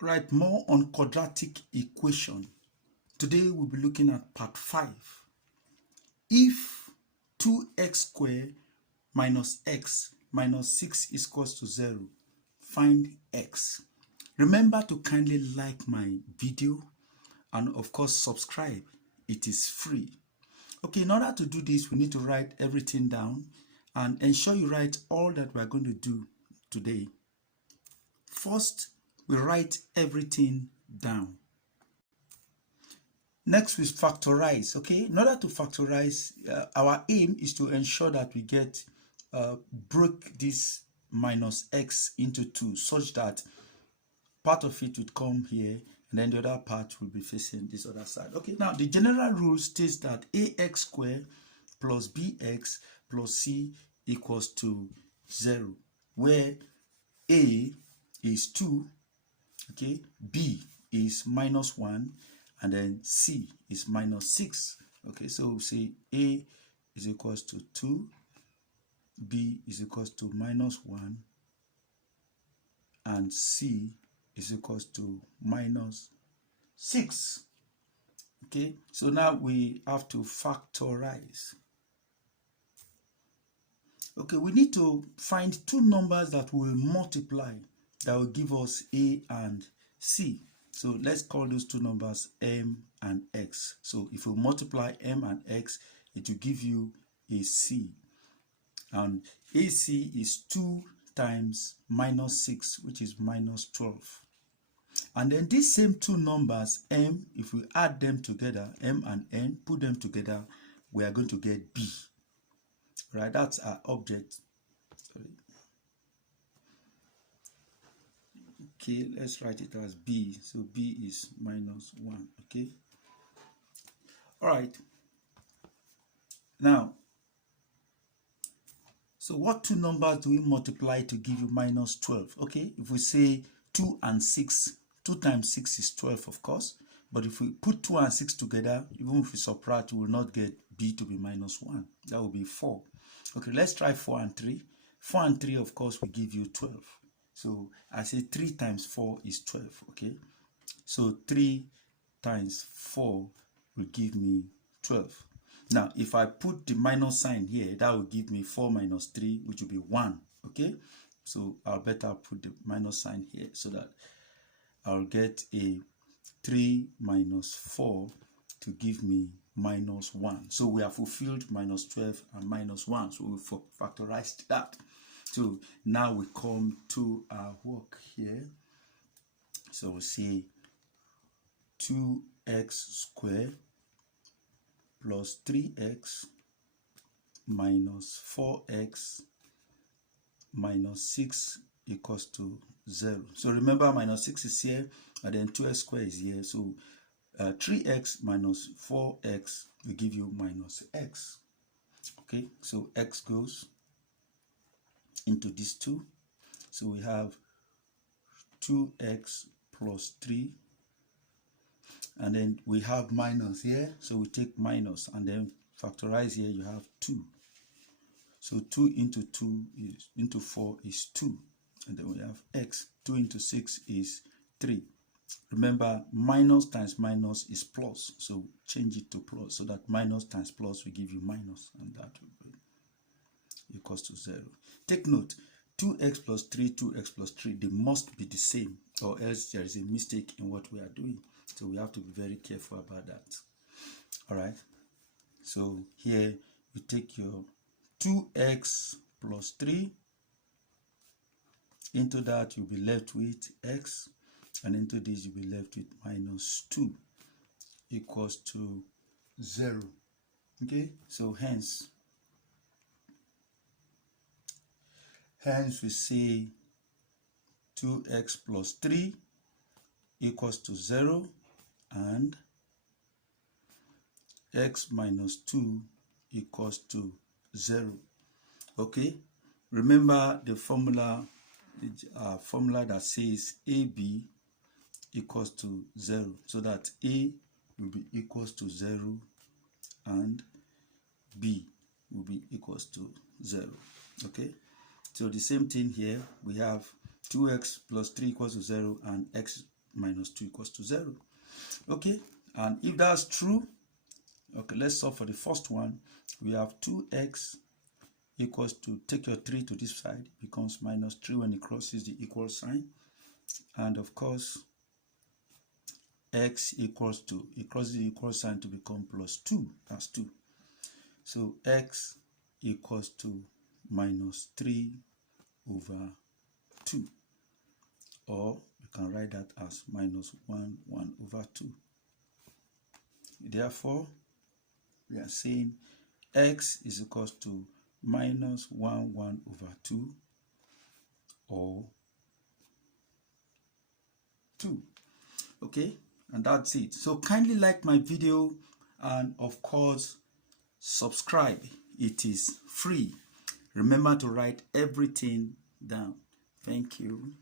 Right, more on quadratic equation. Today we'll be looking at part 5. If 2x squared minus x minus 6 is equals to 0, find x. Remember to kindly like my video and of course subscribe. It is free. Okay, in order to do this, we need to write everything down and ensure you write all that we're going to do today. First, we write everything down. Next, we factorize. Okay, in order to factorize, our aim is to ensure that we get break this minus x into 2 such that part of it would come here and then the other part will be facing this other side. Okay, now the general rule states that ax squared plus bx plus c equals to 0, where a is 2, okay, b is minus 1, and then c is minus 6. Okay, so we say a is equals to 2, b is equals to minus 1, and c is equals to minus 6. Okay, so now we have to factorize. Okay, we need to find two numbers that will multiply, that will give us a and c. So let's call those two numbers m and x. So if we multiply m and x, it will give you a c. And ac is 2 times minus 6, which is minus 12. And then these same two numbers, m, if we add them together, m and n, put them together, we are going to get b. Right, that's our object. Sorry. Okay, let's write it as b. So b is minus 1. Okay. All right. Now, so what two numbers do we multiply to give you minus 12? Okay, if we say 2 and 6, 2 times 6 is 12, of course. But if we put 2 and 6 together, even if we subtract, we will not get b to be minus 1. That will be 4. Okay, let's try 4 and 3. 4 and 3, of course, will give you 12. So I say 3 times 4 is 12. Okay, so 3 times 4 will give me 12. Now, if I put the minus sign here, that will give me 4 minus 3, which will be 1. Okay, so I'll better put the minus sign here so that I'll get a 3 minus 4 to give me minus 1. So we have fulfilled minus 12 and minus 1. So we factorized that. So now we come to our work here. So we say 2x squared plus 3x minus 4x minus 6 equals to 0. So remember, minus 6 is here, and then 2x squared is here. So 3x minus 4x will give you minus x. Okay, so x goes into these two. So we have 2x plus 3. And then we have minus here. So we take minus and then factorize here. You have 2. So 2 into 2 is into 4 is 2. And then we have x. 2 into 6 is 3. Remember, minus times minus is plus. So change it to plus so that minus times plus will give you minus. And that will be equals to 0. Take note, 2x plus 3, 2x plus 3, they must be the same, or else there is a mistake in what we are doing. So we have to be very careful about that. All right. So here you take your 2x plus 3. Into that you'll be left with x, and into this you'll be left with minus 2 equals to 0. Okay, so hence we say 2x plus 3 equals to 0, and x minus 2 equals to 0. Okay, remember the formula that says AB equals to 0, so that A will be equals to 0 and B will be equals to 0. Okay, so the same thing here, we have 2x plus 3 equals to 0 and x minus 2 equals to 0. Okay, and if that's true, okay, let's solve for the first one. We have 2x equals to, take your 3 to this side, becomes minus 3 when it crosses the equal sign. And of course, x equals to, it crosses the equal sign to become plus 2. That's 2. So x equals to minus 3 over 2. Or you can write that as minus 1 over 2. Therefore, we are saying x is equals to minus 1 over 2 or 2. Okay, and that's it. So kindly like my video, and of course subscribe. It is free. Remember to write everything down. Thank you.